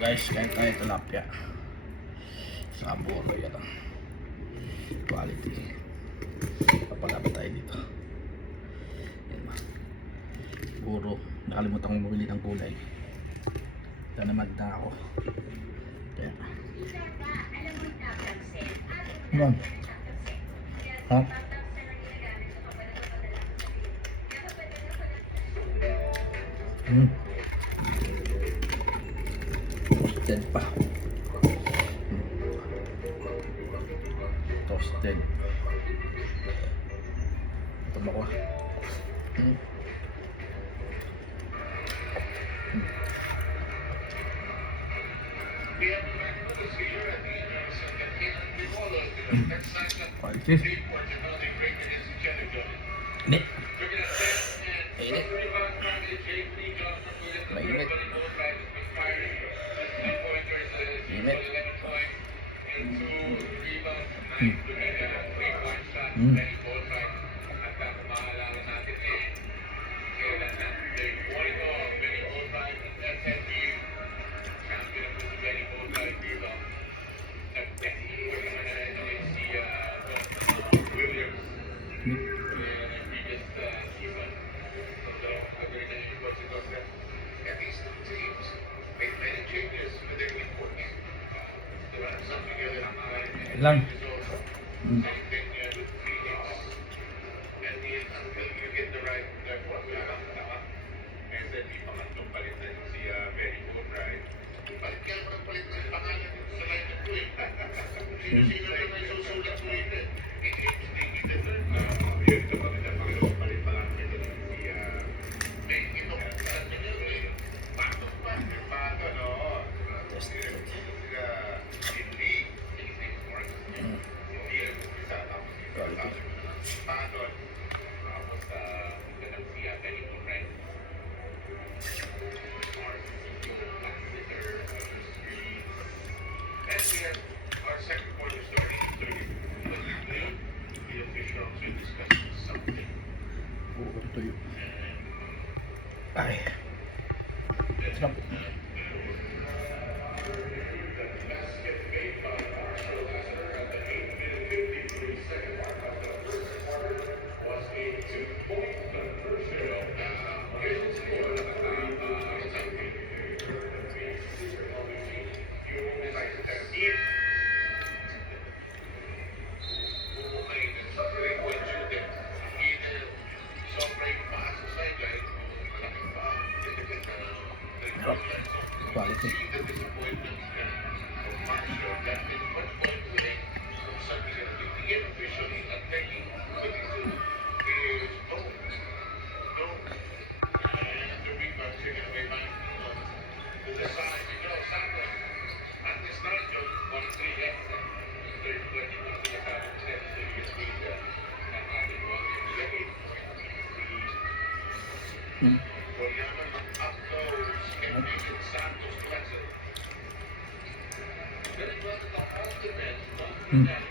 Guys, kain tayo tilapia. Saburo yan. Quality. Papalapit tayo dito. Yan ba. Puro. Nakalimutan kong bumili ng gulay. Nanamad na ako. Yan. Yan. Ha? Toasted pa. Toasted. Ito ba ko? Quality. Ini. Ini. Mainit. Init. Lang. Ay. Sarap. Quality. Hmm.